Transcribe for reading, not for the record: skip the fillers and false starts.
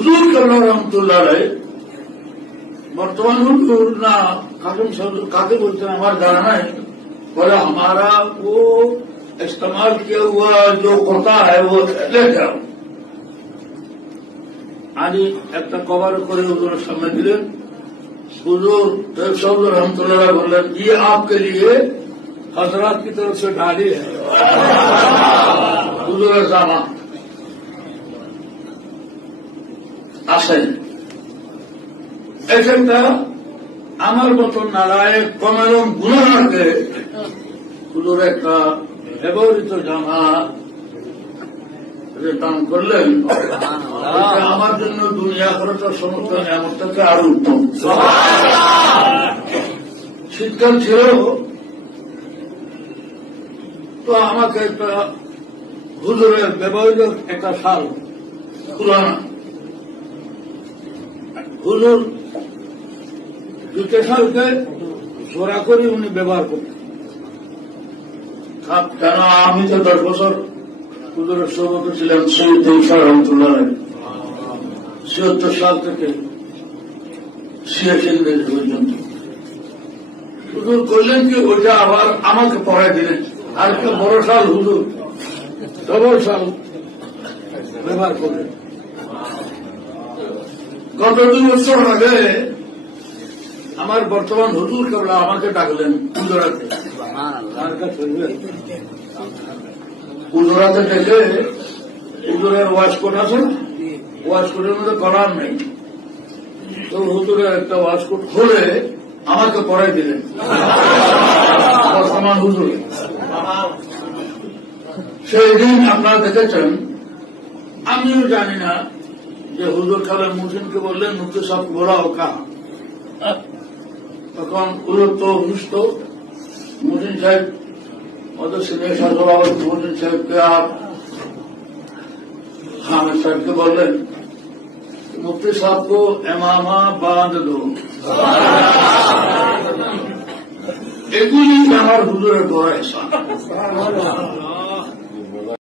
হুজুর কেবলা রহমতুল্লাহ বর্তমান হুজুর না काके बोलते हैं हमारा जाना है बोला हमारा वो इस्तेमाल किया हुआ जो कुर्ता है वो ले जाओ आज एक कवर करे हुजूर सामने दिले हुजूर तैयब साहब रहमतुल्लाह बोले ये आपके लिए हजरत की तरफ से डाली है हुजूर जामा আসেন এখানটা আমার মতন নারায়ণ কমেরম গুণাকে হুজুর একটা ব্যবহৃত জামা দান করলেন আমার জন্য দুনিয়া খরচ সমস্ত নিয়ামত থেকে আরো উত্তম। শীতকাল ছিল তো আমাকে একটা হুজুরের ব্যবহৃত একটা শাল পুরানা হুজুর দুটো শালকে জোড়া করে উনি ব্যবহার করতেন। কেন আমি তো 10 বছর হুজুরের সৌগত ছিলাম সৈয়দ রহমতুল্লাহ ৭৬ সাল থেকে ৮৬ পর্যন্ত হুজুর করলেন কি ওইটা আবার আমাকে পড়াই দিলেন আর একটা বড় শাল হুজুর ডবল শাল ব্যবহার করলেন। গত 2 বছর আগে আমার বর্তমান হুজুর কেবলা আমাকে ডাকলেন গুজরাতে গুজরাতে ডেকে হুজুরের ওয়াশকোট আছে ওয়াশকোটের মধ্যে করার নেই তো হুজুরের একটা ওয়াশকোট খুলে আমাকে পড়াই দিলেন বর্তমান হুজুর। সেই দিন আপনারা দেখেছেন আমিও জানি না যে হুজুর খালে মুসিনকে বললেন মুফতি সাহেব ঘোরাও কা তখন হুজুর তো অসুস্থ মুসিন সাহেব অত সিনিয়র শাসক মুসিন সাহেবকে আর হামিদ সাহেবকে বললেন মুফতি সাহেব को इमामा बांध दो এগুলি আমার হুজুরের বড় এহসান।